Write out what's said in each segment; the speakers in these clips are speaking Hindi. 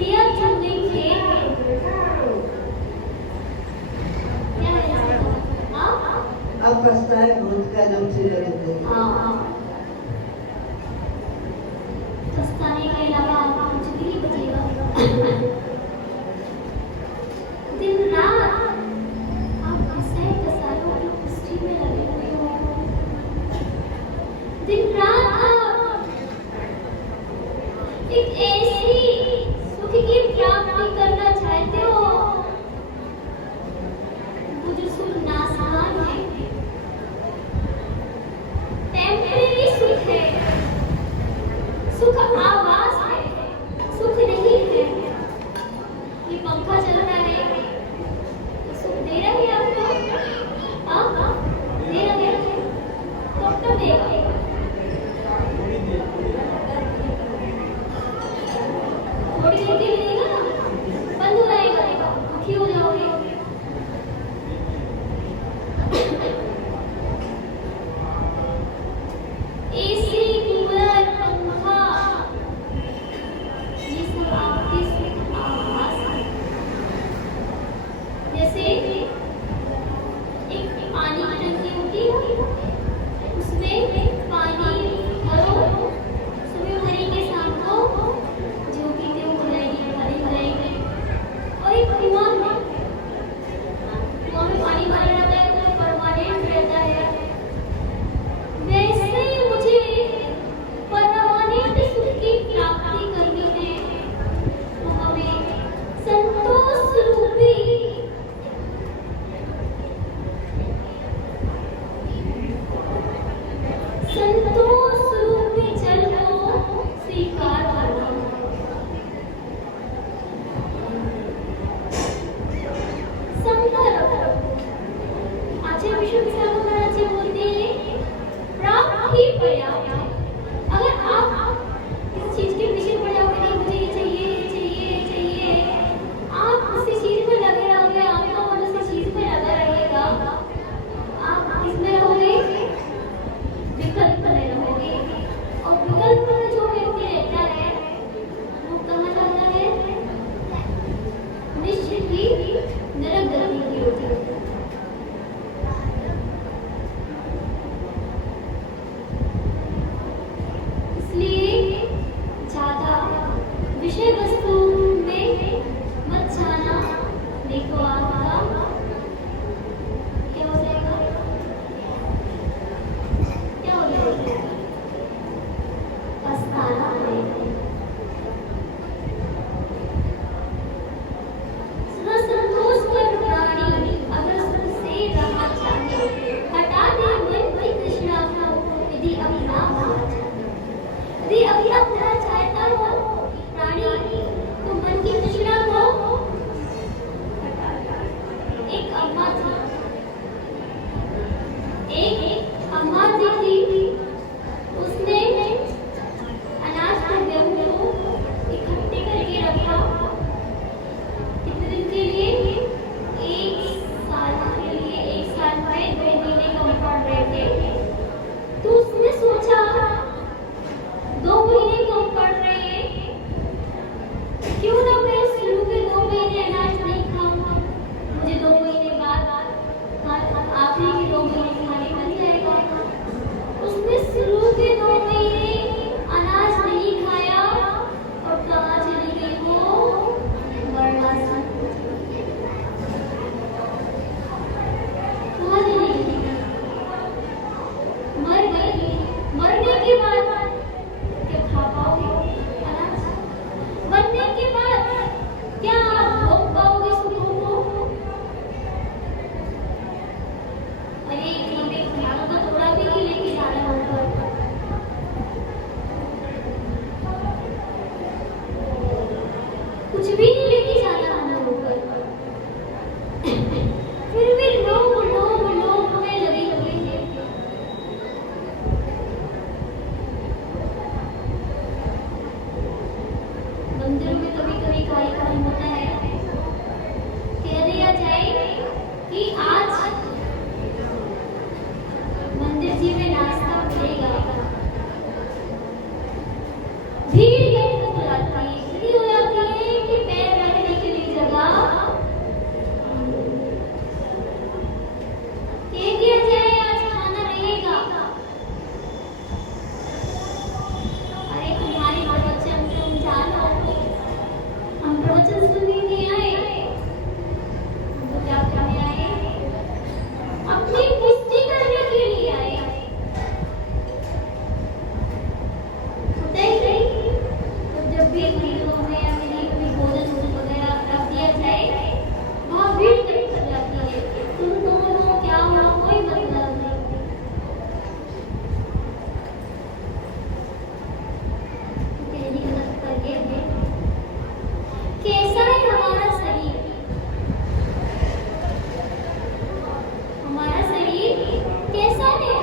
चिड़िया चुग गई खेत में। क्या है इसका? हाँ अब फंसता है भूत का दम चिड़िया चुग गई। हाँ, फंसाने के अलावा कुछ भी नहीं बचेगा। दिन रात आप किसी कसारों की पुष्टि में लगे हुए हो। दिन रात आप एक ऐसी सुख की प्राप्ति करना चाहते हो वो जो सुख नासमान है, टेम्परेरी सुख है, सुख आवाज है, सुख नहीं है। ये पंखा चल रहा है तो सुख दे रहा है आपको? हाँ दे रहा है, कब तक देगा? थोड़ी देर के लिए देगा ना। वचन सुनने नहीं आए, तो क्या करने आए? अपनी पुष्टि करने के लिए आए। होता ही नहीं, तो जब भी मंदिरों में या कहीं भोजन वगैरह रख दिया जाए, वहाँ भीड़ इकट्ठी हो जाती है। तुम दोनों क्या हो, कोई मतलब नहीं। कहने का तात्पर्य है, कैसा है हमारा शरीर? हमारा शरीर कैसा है?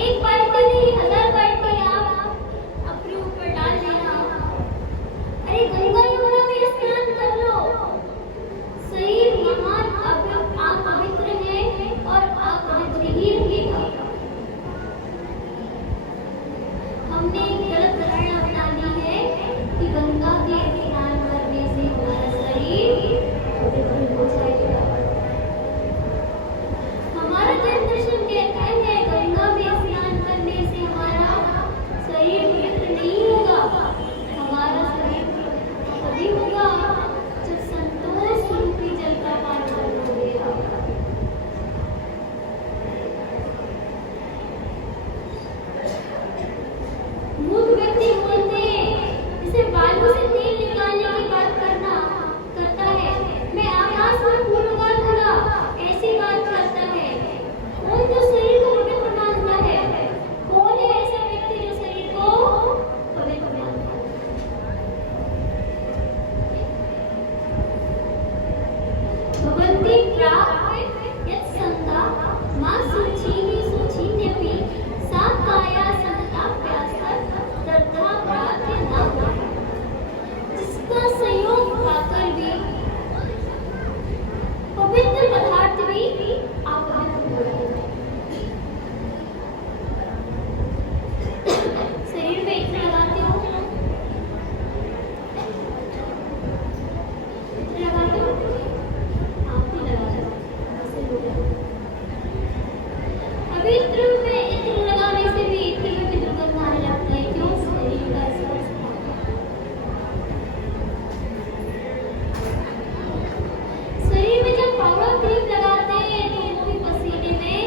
एक बाल्टी नहीं, 1000 बाल्टी आप अपने ऊपर डाल लेना। अरे गंगा यमुना में स्नान कर लो। शरीर महान आप पवित्र है और आप पवित्र ही रहेगा। हमने एक गलत धारणा बना ली है कि गंगा के स्नान करने से हमारा शरीर पवित्र हो जाएगा। हमारा जन्म दर्शन कहता है गंगा में स्नान करने से हमारा शरीर पवित्र नहीं होगा। हमारा शरीर तभी होगा जब संतोष रूपी जल का पान करोगे। मूर्ख व्यक्ति बोलते हैं, जैसे बालों से तेल निकालने की बात करता है, मैं आकाश में फूल उगा दूंगा, ऐसी बात करता है। कौन जो शरीर को पवित्र मानता है? कौन है ऐसा व्यक्ति जो शरीर को पवित्र मानता है? भगवती प्राप्त यत् संगा मां सुचीन्यपि सा काया संताप्यास्तत् तथा प्राप्य नाम। जिसका संयोग पाकर भी पवित्र पदार्थ भी अपवित्र हो गए। शरीर पे इतना लगाते हो, इतना लगाते हो, आप ही लगाते हो, ऐसे लोग हैं। पवित्र में इत्र लगाने से भी इत्र में भी दुर्गंध आने लगती है। क्यों? शरीर का स्पर्श। शरीर में जब पाउडर क्रीम लगाते हैं तो वो भी पसीने में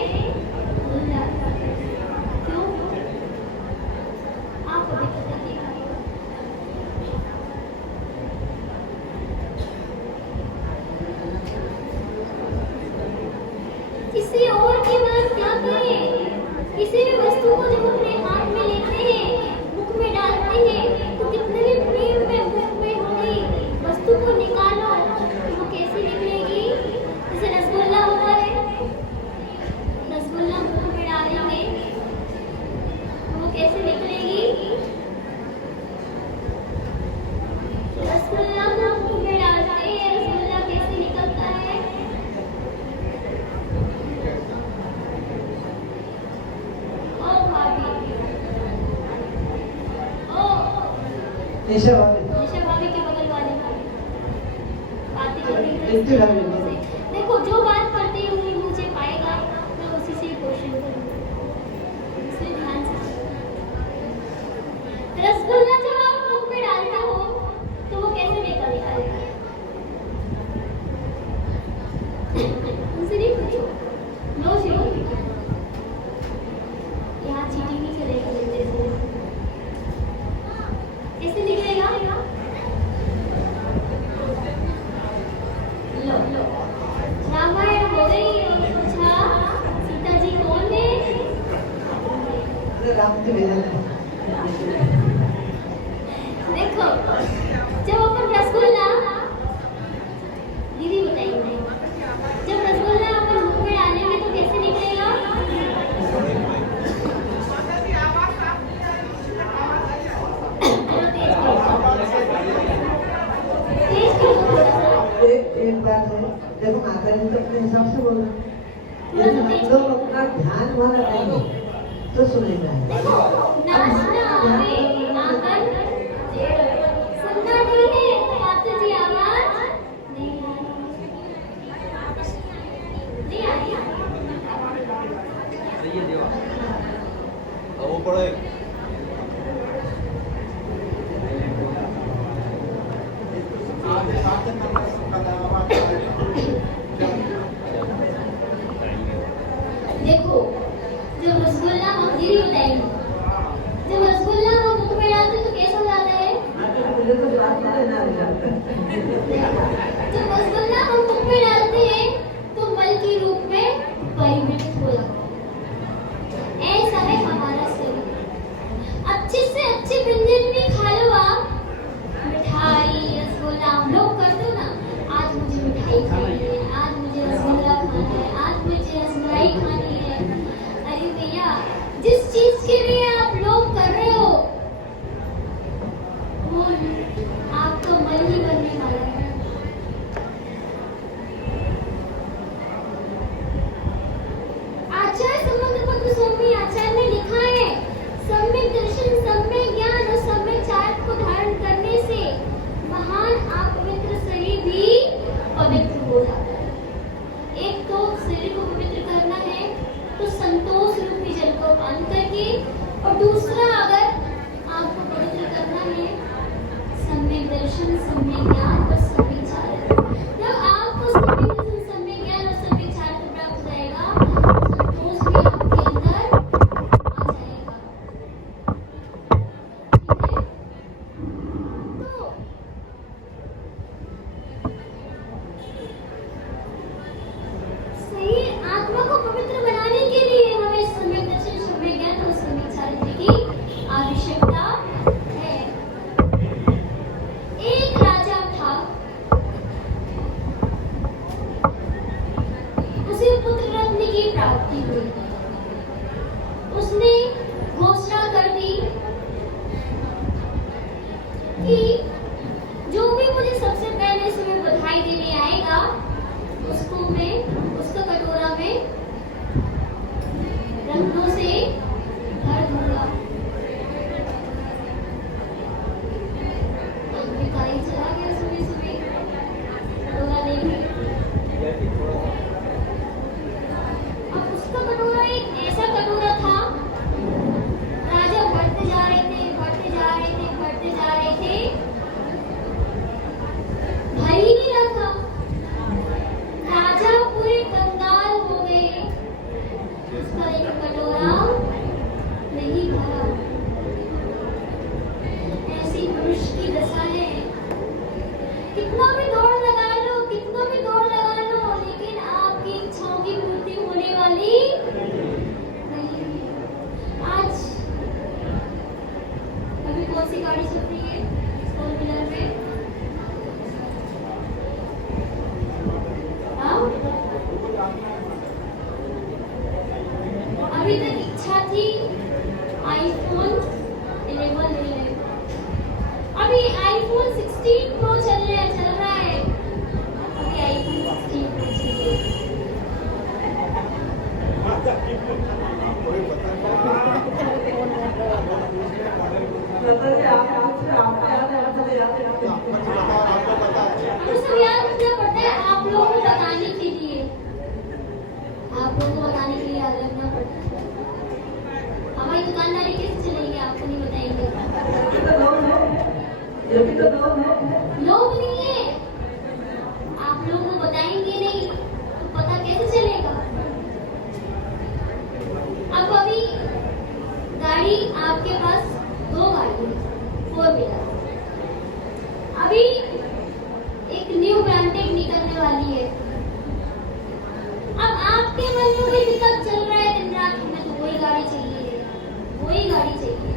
धुल जाता है। क्यों? आप पवित्रता की किसी और की बात क्या करें? किसी भी वस्तु को जब अपने हाथ में लेते हैं, मुख में डालते हैं, तो कितने भी प्रेम में मुख में होगी वस्तु को निकालो तो वो कैसी निकलेगी? जैसे रसगुल्ला होता है, रसगुल्ला मुख में डालेंगे तो वो कैसे निकलेगी? रसगुल्ला को मुख में डालते हैं, रसगुल्ला कैसे निकलता है? ओ भाभी, ओ निशा भाभी निशा भाभी के बगल वाले भाभी बातें कर रही बिल्कुल थी। भाभी। देखो जो बात करते हैं वही मुझे पाएगा, मैं उसी से क्वेश्चन करूंगी, इसलिए ध्यान से रसगुल्ला जब आप मुंह में डालते हो तो वो कैसे निकलता है? उनसे नहीं पूछो, लो जी यहाँ चीटिंग नहीं चलेगी। जैसे कैसे निकलेगा? लो रामायण हो गई और पूछा सीता जी कौन है? राम के बेटा देखो जब अपन रसगुल्ला, दीदी बताइए, जब रसगुल्ला अपन मुंह में डालेंगे तो कैसे निकलेगा? तेज करो थोड़ा सा। एक बात है, देखो माता जी तो अपने हिसाब से बोल रहे हैं, यदि हम लोग अपना ध्यान वहाँ लगाएंगे तो सुनेगा। देखो नाचना आवे आंगन, सुनना नहीं है तो माता जी आवाज नहीं आ रही। सही है देवा। अब वो पढ़ो एक। देखो, जब रसगुल्ला हम गिरी बताएंगे, जब रसगुल्ला हम मुख में डालते तो कैसा हो जाता है? मुझे तो बात नहीं लेना जब रसगुल्ला हम मुख में डालते हैं तो मल के रूप में परिवर्तित हो जाता है। ऐसा है हमारा शरीर। अच्छे से अच्छे व्यंजन भी खा लो आप, मिठाई रसगुल्ला हम लोग कर दो ना, आज मुझे मिठाई खानी है, आज मुझे रसगुल्ला खाना है, आज मुझे रसमलाई खानी है। अरे भैया, जिस चीज के लिए आप लोग कर रहे हो वो आपका मन ही बनने वाला है। आचार्य संबंध पत्र स्वामी आचार्य ने लिखा है, सम्यक दर्शन, सम्यक ज्ञान और सम्यक चार्ट को धारण करने से महान अपवित्र शरीर भी पवित्र हो जाता है। एक तो शरीर को पवित्र करना है तो संतोष रूपी जल को पान करके, और दूसरा अगर आपको पवित्र करना है सम्यक दर्शन, सम्यक ज्ञान और सम्यक चार्ट। जब आपको सम्यक दर्शन, सम्यक ज्ञान और सम्यक चार्ट प्राप्त हो जाएगा, संतोष भी आपके अंदर आ जाएगा। ठीक है? तो सही आत्मा को पवित्र बनाने के लिए हमें सम्यक दर्शन, सम्यक ज्ञान और सम्यक चारित्र की आवश्यकता है। एक राजा था, उसे पुत्र रत्न की प्राप्ति हुई। उसने घोषणा कर दी कि जो भी मुझे सबसे पहले सुबह बधाई देने आएगा उसको मैं उसका कटोरा में रत्नों से भर दूंगा। तो भिखारी चला गया सुबह सुबह कटोरा लेके। अब उसका कटोरा एक ऐसा कटोरा था, राजा बढ़ते जा रहे थे, बढ़ते जा रहे थे, बढ़ते जा रहे थे, भर ही नहीं रहा था। राजा पूरे कंगाल हो गए, उसका एक कटोरा नहीं भरा। ऐसी मनुष्य की दशा है। कितना भी दौड़ लगा लो, कितना भी दौड़ लगा लो, लेकिन आपकी इच्छाओं की पूर्ति होने वाली नहीं है। आज अभी कौन सी गाड़ी चल रही है फोर व्हीलर में? अभी तक इच्छा थी आईफोन 11 ले ले, अभी आईफोन 16 प्रो चल रहा है, अभी आईफोन 16 प्रो चाहिए। तो सब याद रखना पड़ता है आप लोगों को बताने के लिए, आप लोगों को बताने के लिए याद रखना पड़ता है। हमारी दुकानदारी कैसे चलेगी आपको नहीं बताएंगे। लोग नहीं है, आप लोगों को बताएंगे नहीं तो पता कैसे चलेगा। अब अभी गाड़ी आपके पास दो गाड़ी फोर व्हीलर, अभी एक न्यू ब्रांडेड निकलने वाली है। अब आपके मन में भी विकल्प चल रहा है दिन रात, हमें तो वही गाड़ी चाहिए, वही गाड़ी चाहिए।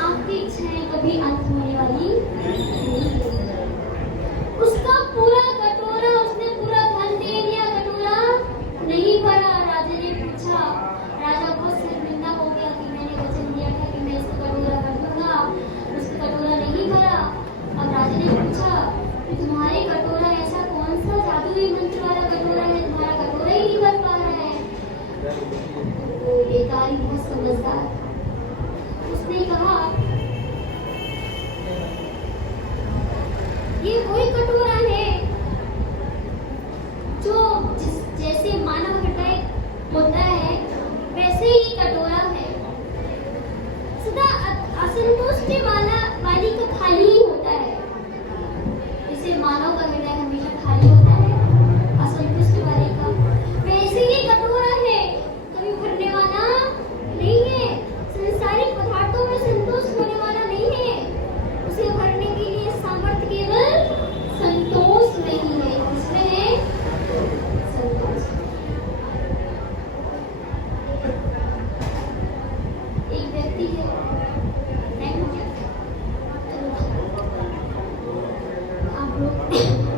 आपकी इच्छाएं कभी अंत होने वाली नहीं है। उसका पूरा कटोरा, उसने पूरा धन दे दिया, कटोरा नहीं भरा। राजा ने पूछा, राजा बहुत शर्मिंदा हो गया कि मैंने वचन दिया था कि मैं इसका कटोरा भर दूंगा, उसका कटोरा नहीं भरा। अब राजा ने पूछा कि तुम्हारे कटोरा ऐसा कौन सा जादुई मंत्र वाला कटोरा है, तुम्हारा कटोरा ही नहीं भर पा रहा है। तो बेकारी बहुत समझदार, उसने कहा ये वही कटोरा है जो जैसे मानव हृदय होता है वैसे ही कटोरा है। सदा असंतुष्टि वाली का खाली ही होता है। આપણું